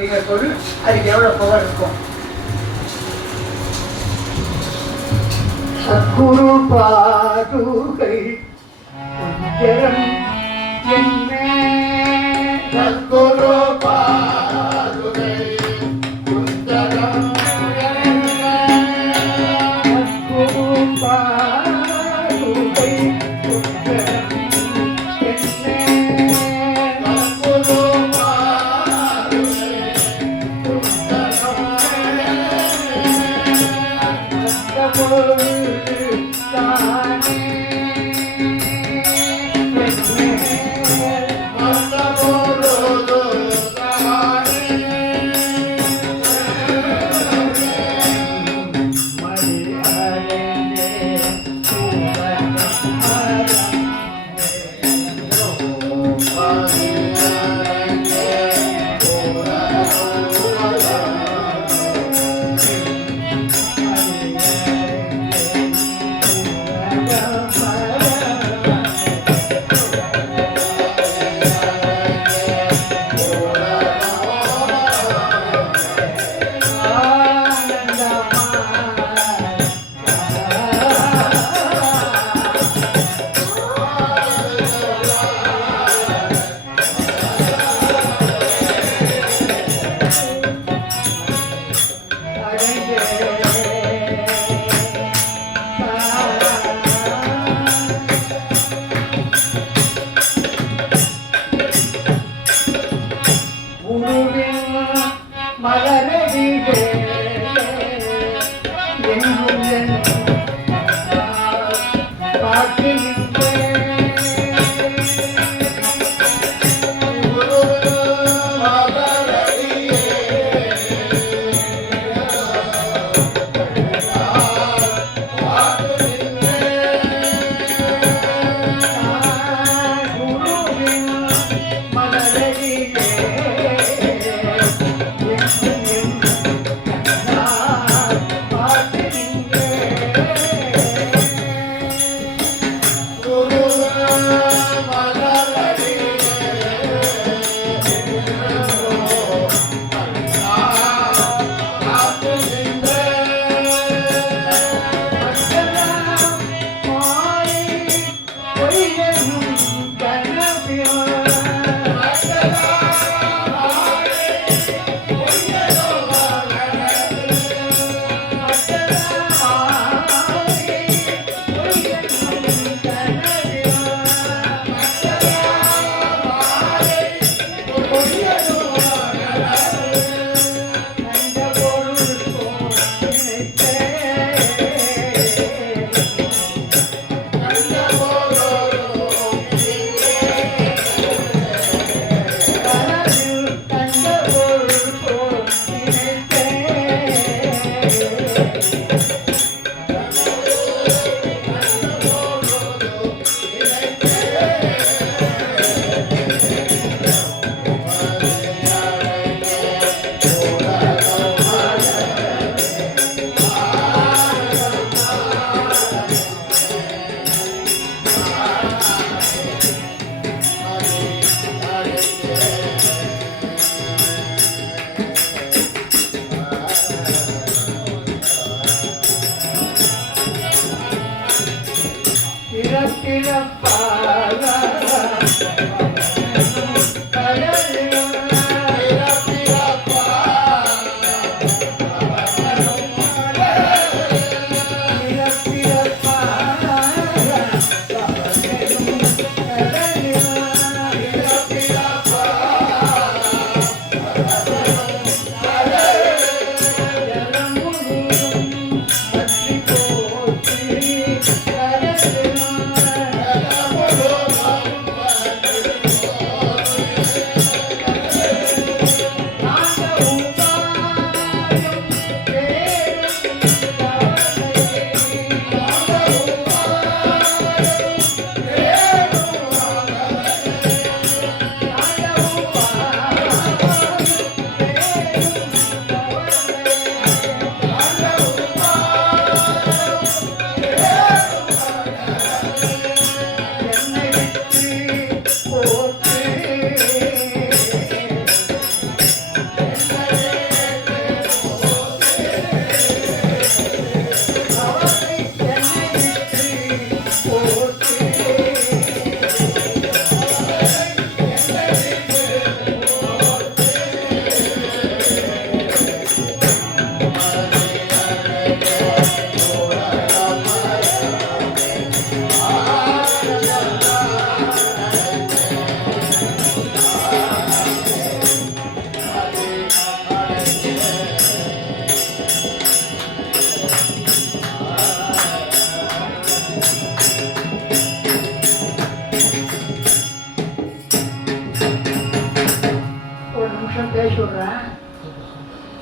நீங்கள் சொல்லு, அதுக்கு எவ்வளோ பவர் இருக்கும்? சத்குரு பாதுகை உஜரம் என்ன சத்குரு பாதுகை உஜரம் சத்குரு பாதுகை உஜரம்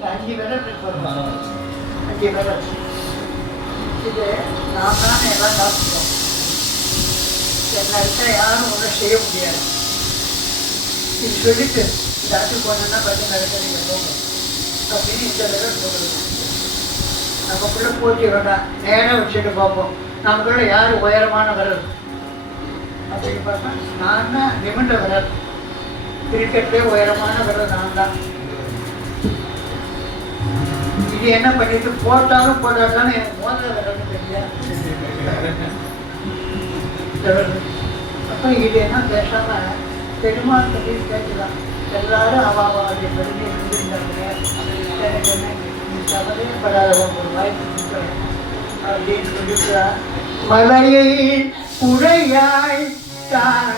5 விரல் இருக்கு, 5 விரல். இது நான் தான் எல்லாம் சாப்பிடுவோம். என்ன இருக்க யாரும் ஒன்றும் செய்ய முடியாது. இது சொல்லிட்டு இந்த ஆட்டு போனோன்னா பார்த்து நடக்கிறீங்க போங்க அப்படின்னு இந்த விரல் போடுறது. நமக்குள்ள போட்டி வேண்டாம், நேராக வச்சுட்டு பார்ப்போம் நமக்குள்ள யார் உயரமான விரல் அப்படின்னு பார்த்தா நான் தான் நிமிண்ட விரல். கிரிக்கெட்லேயே உயரமான விரல் நான் தான். இது என்ன பண்ணிட்டு போட்டாலும் போட்டாலும் எனக்கு மோதிர விரல்னு தெரியாது. அப்போ இது என்ன பேசாம பெருமாள் சொல்லி கேட்கலாம். எல்லாரும் அவாவாடைய பெருமையை செஞ்சிருந்தாங்க. எனக்கு என்ன நீ கவலையப்படாத ஒரு வாய்ப்பு கொடுக்குறேன் அப்படின்னு சொல்லிட்டு மலையை உடையாய் தான்